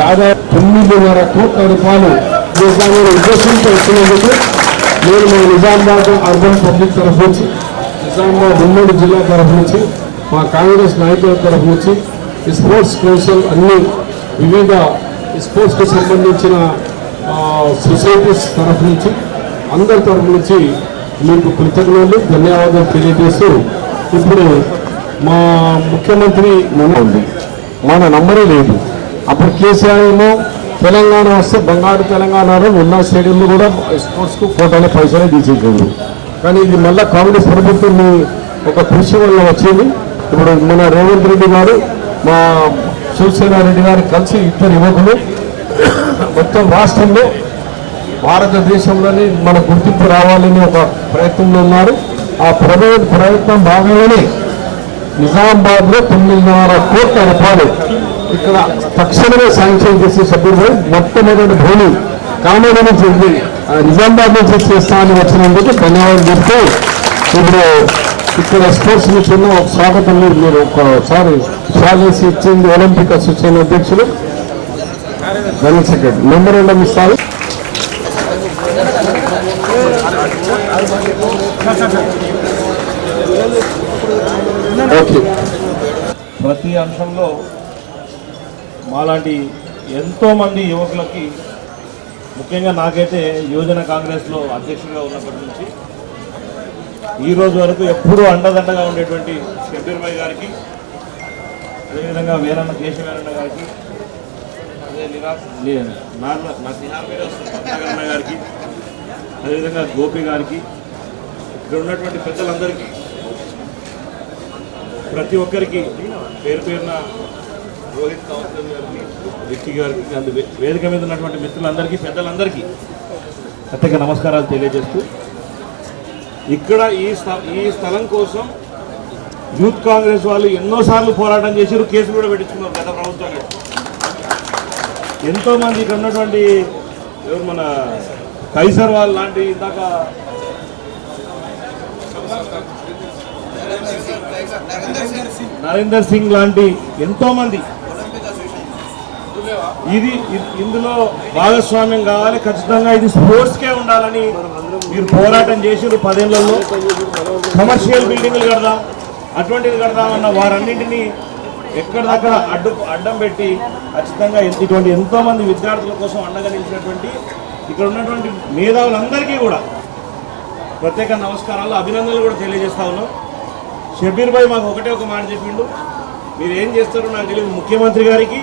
దాదాపు 9.5 కోట్ల రూపాయలు ఉద్దేశంతో వచ్చినందుకు నేను మా నిజామాబాద్ అర్బన్ పబ్లిక్ తరఫు నుంచి, నిజామాబాద్ ఉమ్మడి జిల్లా తరఫు నుంచి, మా కాంగ్రెస్ నాయకుల తరఫు నుంచి, స్పోర్ట్స్ కౌన్సిల్ అన్ని వివిధ స్పోర్ట్స్కి సంబంధించిన సొసైటీస్ తరఫు నుంచి, అందరి తరఫు నుంచి మీకు కృతజ్ఞతలు ధన్యవాదాలు తెలియజేస్తూ, ఇప్పుడు మా ముఖ్యమంత్రి మన నంబరే లేదు. అప్పుడు కేసీఆర్ ఏమో తెలంగాణ వస్తే బంగారు తెలంగాణలో ఉన్న స్టేడియంలో కూడా స్పోర్ట్స్కు కోటాల పైసలే తీసేసారు. కానీ ఇది మళ్ళీ కాంగ్రెస్ ప్రభుత్వం ఒక కృషి వల్ల వచ్చింది. ఇప్పుడు మన రేవంత్ రెడ్డి గారు, మా శివసేనారెడ్డి గారు కలిసి ఇద్దరు యువకులు మొత్తం రాష్ట్రంలో భారతదేశంలోనే మన గుర్తింపు రావాలని ఒక ప్రయత్నంలో ఉన్నారు. ఆ ప్రయత్నం భాగంగానే నిజామాబాద్లో 9.5 కోట్ల రూపాయలు ఇక్కడ తక్షణమే శాంక్షన్ చేసే సభ్యులు మొట్టమొదటి భూమి కామేడి నుంచి నిజామాబాద్ నుంచి చేస్తామని వచ్చినందుకు ధన్యవాదాలు చెప్తూ, ఇప్పుడు ఇక్కడ స్పోర్ట్స్ నుంచి ఉన్న ఒక స్వాగతం మీరు ఒకసారి షాలేసి ఇచ్చింది ఒలింపిక్ అసోసియేషన్ అధ్యక్షులు జనరల్ సెక్రటరీ మెమోరాండం ఇస్తారు. ఓకే, ప్రతి అంశంలో మాలాంటి ఎంతోమంది యువకులకి, ముఖ్యంగా నాకైతే యువజన కాంగ్రెస్లో అధ్యక్షుడిగా ఉన్నప్పటి నుంచి ఈ రోజు వరకు ఎప్పుడూ అండదండగా ఉండేటువంటి షబ్బీర్ భాయ్ గారికి, అదేవిధంగా వీరన్న కేశవేరన్న గారికి, అదే నిహారన్న గారికి, అదేవిధంగా గోపి గారికి, ఇక్కడ ఉన్నటువంటి పెద్దలందరికీ, ప్రతి ఒక్కరికి పేరు పేరున రోహిత్ కౌన్సిలర్ గారికి, విక్కీ గారికి, వేదిక మీద ఉన్నటువంటి మిత్రులందరికీ, పెద్దలందరికీ ప్రత్యేక నమస్కారాలు తెలియజేస్తూ, ఇక్కడ ఈ స్థలం కోసం యూత్ కాంగ్రెస్ వాళ్ళు ఎన్నోసార్లు పోరాటం చేశారు, కేసులు కూడా పెట్టించుకున్నారు గత ప్రభుత్వంలో. ఎంతోమంది ఇక్కడ ఉన్నటువంటి ఎవరు మన కైసర్ వాళ్ళు లాంటి, ఇందాక నరేందర్ సింగ్ లాంటి ఎంతోమంది ఇందులో భాగస్వామ్యం కావాలి, ఖచ్చితంగా ఇది స్పోర్ట్స్కే ఉండాలని మీరు పోరాటం చేసారు. 10 ఏళ్లలో కమర్షియల్ బిల్డింగ్లు కడదాం, అటువంటిది కడదామన్న వారన్నింటినీ ఎక్కడిదక్కడ అడ్డం పెట్టి ఖచ్చితంగా ఇటువంటి ఎంతోమంది విద్యార్థుల కోసం అండగా నిలిచినటువంటి ఇక్కడ ఉన్నటువంటి మేధావులందరికీ కూడా ప్రత్యేక నమస్కారాలు, అభినందనలు కూడా తెలియజేస్తా ఉన్నాం. షబ్బీర్ భాయ్ మాకు ఒకటే ఒక మాట చెప్పిండు, మీరు ఏం చేస్తారో నాకు తెలియదు. ముఖ్యమంత్రి గారికి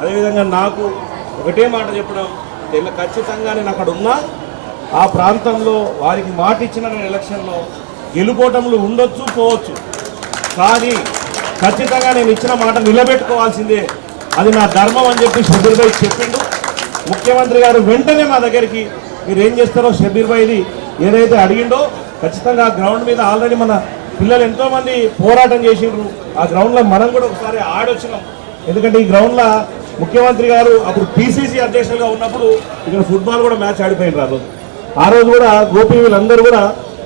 అదేవిధంగా నాకు ఒకటే మాట చెప్పడం, ఖచ్చితంగా నేను అక్కడ ఉన్నా ఆ ప్రాంతంలో వారికి మాట ఇచ్చిన ఎలక్షన్లో గెలుపోటములు ఉండొచ్చు పోవచ్చు, కానీ ఖచ్చితంగా నేను ఇచ్చిన మాట నిలబెట్టుకోవాల్సిందే, అది నా ధర్మం అని చెప్పి షబ్బీర్ భాయ్ చెప్పిండు. ముఖ్యమంత్రి గారు వెంటనే మా దగ్గరికి మీరు ఏం చేస్తారో షబ్బీర్ భాయ్ది ఏదైతే అడిగిండో ఖచ్చితంగా ఆ గ్రౌండ్ మీద ఆల్రెడీ మన పిల్లలు ఎంతోమంది పోరాటం చేసిండ్రు, ఆ గ్రౌండ్లో మనం కూడా ఒకసారి ఆడొచ్చినాం. ఎందుకంటే ఈ గ్రౌండ్లో ముఖ్యమంత్రి గారు అప్పుడు PCC అధ్యక్షులుగా ఉన్నప్పుడు ఇక్కడ ఫుట్బాల్ కూడా మ్యాచ్ ఆడిపోయినారు. ఆ రోజు కూడా గోపి వీళ్ళందరూ కూడా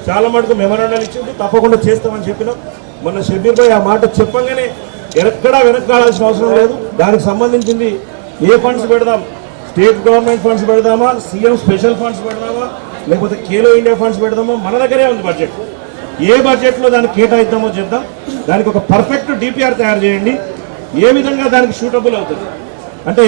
చాలా మటుకు మెమోరాండాలు ఇచ్చింది, తప్పకుండా చేస్తామని చెప్పినాం. మొన్న షబ్బీర్ భాయ్ ఆ మాట చెప్పంగానే ఎక్కడా వెనక్కాడాల్సిన అవసరం లేదు. దానికి సంబంధించింది ఏ ఫండ్స్ పెడదాం, స్టేట్ గవర్నమెంట్ ఫండ్స్ పెడదామా, సీఎం స్పెషల్ ఫండ్స్ పెడదామా, లేకపోతే ఖేలో ఇండియా ఫండ్స్ పెడదామో, మన దగ్గరే ఉంది బడ్జెట్. ఏ బడ్జెట్లో దానికి కేటాయిద్దామో చేద్దాం. దానికి ఒక పర్ఫెక్ట్ DPR తయారు చేయండి, ఏ విధంగా దానికి సూటబుల్ అవుతుంది. అంటే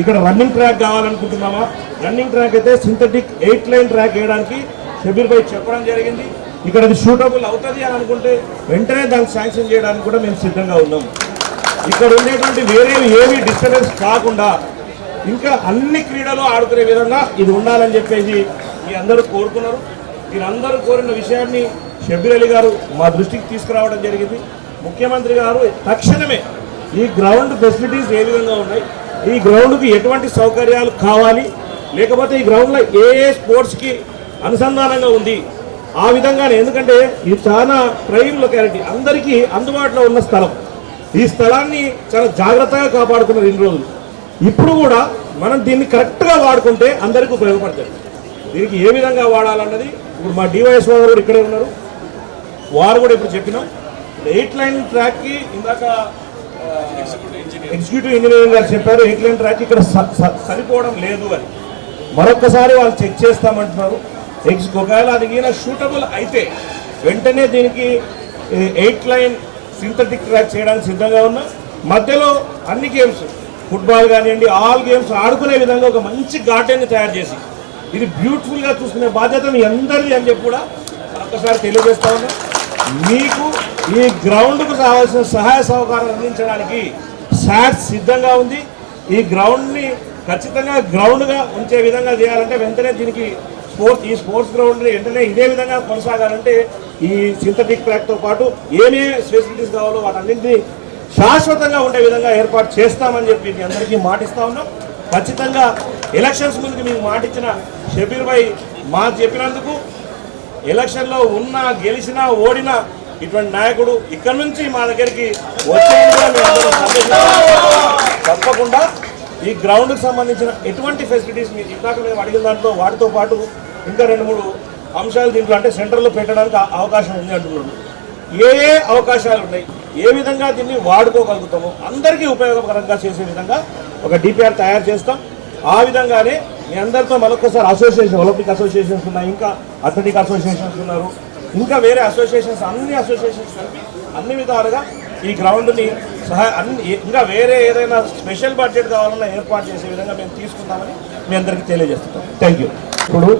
ఇక్కడ రన్నింగ్ ట్రాక్ కావాలనుకుంటున్నామా, రన్నింగ్ ట్రాక్ అయితే సింథటిక్ 8 లైన్ ట్రాక్ వేయడానికి షబ్బీర్ భాయ్ చెప్పడం జరిగింది. ఇక్కడ అది సూటబుల్ అవుతుంది అని అనుకుంటే వెంటనే దానికి శాంక్షన్ చేయడానికి కూడా మేము సిద్ధంగా ఉన్నాం. ఇక్కడ ఉండేటువంటి ఏవి డిస్టర్బెన్స్ కాకుండా ఇంకా అన్ని క్రీడలు ఆడుకునే విధంగా ఇది ఉండాలని చెప్పేసి మీ అందరూ కోరుకున్నారు. మీరందరూ కోరిన విషయాన్ని షబ్బీర్ అలీ గారు మా దృష్టికి తీసుకురావడం జరిగింది. ముఖ్యమంత్రి గారు తక్షణమే ఈ గ్రౌండ్ ఫెసిలిటీస్ ఏ విధంగా ఉన్నాయి, ఈ గ్రౌండ్కి ఎటువంటి సౌకర్యాలు కావాలి, లేకపోతే ఈ గ్రౌండ్లో ఏ స్పోర్ట్స్కి అనుసంధానంగా ఉంది ఆ విధంగానే, ఎందుకంటే ఇది చాలా ప్రైమ్ లొకాలిటీ, అందరికీ అందుబాటులో ఉన్న స్థలం. ఈ స్థలాన్ని చాలా జాగ్రత్తగా కాపాడుతున్నారు ఇన్ని రోజులు. ఇప్పుడు కూడా మనం దీన్ని కరెక్ట్గా వాడుకుంటే అందరికీ ఉపయోగపడుతుంది. దీనికి ఏ విధంగా వాడాలన్నది ఇప్పుడు మా DYSO గారు కూడా ఇక్కడే ఉన్నారు, వారు కూడా ఇప్పుడు చెప్పినాం. 8 లైన్ ట్రాక్కి ఇందాక ఎగ్జిక్యూటివ్ ఇంజనీరింగ్ గారు చెప్పారు 8 లైన్ ట్రాక్ ఇక్కడ సరిపోవడం లేదు అని. మరొక్కసారి వాళ్ళు చెక్ చేస్తామంటున్నారు. ఒకవేళ అది ఈయన షూటబుల్ అయితే వెంటనే దీనికి 8 లైన్ సింథటిక్ ట్రాక్ చేయడానికి సిద్ధంగా ఉన్నా. మధ్యలో అన్ని గేమ్స్ ఫుట్బాల్ కానివ్వండి ఆల్ గేమ్స్ ఆడుకునే విధంగా ఒక మంచి గార్డెన్ తయారు చేసి ఇది బ్యూటిఫుల్గా చూసుకునే బాధ్యత మీ అందరిది అని చెప్పి కూడా ఒక్కసారి తెలియజేస్తా ఉన్నా. మీకు ఈ గ్రౌండ్కు కావాల్సిన సహాయ సహకారం అందించడానికి శాట్ సిద్ధంగా ఉంది. ఈ గ్రౌండ్ని ఖచ్చితంగా గ్రౌండ్గా ఉంచే విధంగా చేయాలంటే వెంటనే దీనికి ఈ స్పోర్ట్స్ గ్రౌండ్ని వెంటనే ఇదే విధంగా కొనసాగాలంటే ఈ సింథటిక్ ట్రాక్తో పాటు ఏమే ఫెసిలిటీస్ కావాలో వాటన్నింటినీ శాశ్వతంగా ఉండే విధంగా ఏర్పాటు చేస్తామని చెప్పి మీ అందరికీ మాటిస్తా ఉన్నాం. ఖచ్చితంగా ఎలక్షన్స్ ముందుకు మీకు మాటిచ్చిన షబీర్ భాయ్ మాకు చెప్పినందుకు ఎలక్షన్లో ఉన్నా గెలిచినా ఓడినా ఇటువంటి నాయకుడు ఇక్కడ నుంచి మా దగ్గరికి వచ్చేది కూడా మేము అందరం సందేశిస్తాం. తప్పకుండా ఈ గ్రౌండ్కి సంబంధించిన ఎటువంటి ఫెసిలిటీస్ మీకు ఇందాక మేము అడిగిన దాంట్లో వాటితో పాటు ఇంకా 2-3 అంశాలు దీంట్లో అంటే సెంటర్లో పెట్టడానికి అవకాశం ఉంది అంటున్నాడు. ఏ అవకాశాలు ఉన్నాయి, ఏ విధంగా దీన్ని వాడుకోగలుగుతామో అందరికీ ఉపయోగకరంగా చేసే విధంగా ఒక డిపిఆర్ తయారు చేస్తాం. ఆ విధంగానే మీ అందరితో మరొకసారి అసోసియేషన్ ఒలింపిక్ అసోసియేషన్స్ ఉన్నాయి, ఇంకా అథ్లెటిక్ అసోసియేషన్స్ ఉన్నారు, ఇంకా వేరే అసోసియేషన్స్ అన్ని అసోసియేషన్స్ కలిపి అన్ని విధాలుగా ఈ గ్రౌండ్ని ఇంకా వేరే ఏదైనా స్పెషల్ బడ్జెట్ కావాలన్నా ఏర్పాటు చేసే విధంగా మేము తీసుకుందామని మీ అందరికీ తెలియజేస్తున్నాం. Thank you. ఇప్పుడు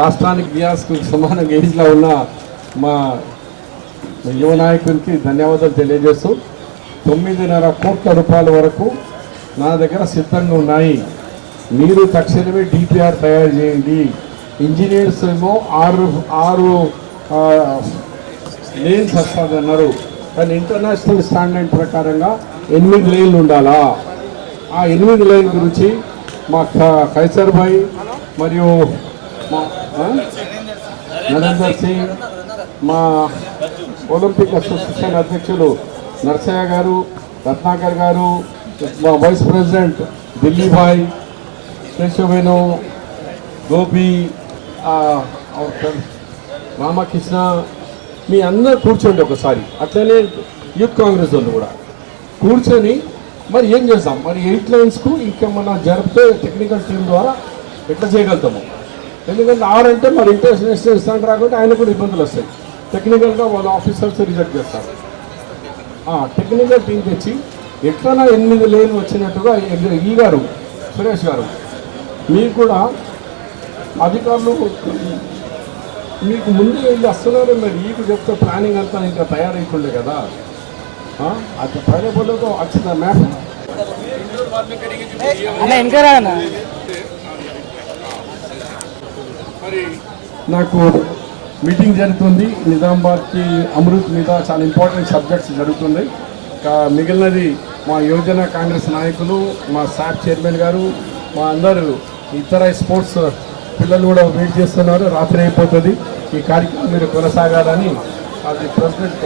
రాష్ట్రానికి బియాస్కు సమానంగా ఏజ్లో ఉన్న మా యువ నాయకునికి ధన్యవాదాలు తెలియజేస్తూ 9.5 కోట్ల రూపాయల వరకు నా దగ్గర సిద్ధంగా ఉన్నాయి. మీరు తక్షణమే డిపిఆర్ తయారు చేయండి. ఇంజనీర్స్ ఏమో 6 లేన్స్ వస్తుంది అన్నారు, కానీ ఇంటర్నేషనల్ స్టాండర్డ్ ప్రకారంగా 8 లేన్లు ఉండాలా. ఆ 8 లేన్ గురించి మా కైసర్ భాయ్ మరియు మా నరేందర్ సింగ్, మా ఒలింపిక్ అసోసియేషన్ అధ్యక్షులు నర్సయ్య గారు, రత్నాకర్ గారు, మా వైస్ ప్రెసిడెంట్ ఢిల్లీ భాయ్, కేశవేణు, గోపి, రామకృష్ణ, మీ అందరూ కూర్చోండి ఒకసారి. అట్లనే యూత్ కాంగ్రెస్ వాళ్ళు కూడా కూర్చొని మరి ఏం చేస్తాం, మరి 8 లైన్స్కు ఇంకా మన జరిపితే టెక్నికల్ టీం ద్వారా ఎట్లా చేయగలుగుతాము. ఎందుకంటే 6 అంటే మరి ఇంటర్నేషనల్ స్టాండర్డ్ రాకుంటే ఆయన కూడా ఇబ్బందులు వస్తాయి. టెక్నికల్గా వాళ్ళ ఆఫీసర్స్ రిజెక్ట్ చేస్తారు. టెక్నికల్ టీం తెచ్చి ఎట్లన్నా 8 లేన్ వచ్చినట్టుగా ఈ గారు సురేష్ గారు మీకు కూడా అధికారులు మీకు ముందు వెళ్ళి వస్తున్నారు. మరి మీకు చెప్తే ప్లానింగ్ అంతా ఇంకా తయారైతుండే కదా. అది పైలతో వచ్చిన మ్యాప్ నాకు మీటింగ్ జరుగుతుంది. నిజామాబాద్కి అమృత్ మీద చాలా ఇంపార్టెంట్ సబ్జెక్ట్స్ జరుగుతున్నాయి. మిగిలినది మా యువజన కాంగ్రెస్ నాయకులు, మా శాప్ చైర్మన్ గారు, మా అందరూ ఇతర స్పోర్ట్స్ పిల్లలు కూడా వెయిట్ చేస్తున్నారు. రాత్రి అయిపోతుంది. ఈ కార్యక్రమం మీరు కొనసాగాలని అది ప్రెసిడెంట్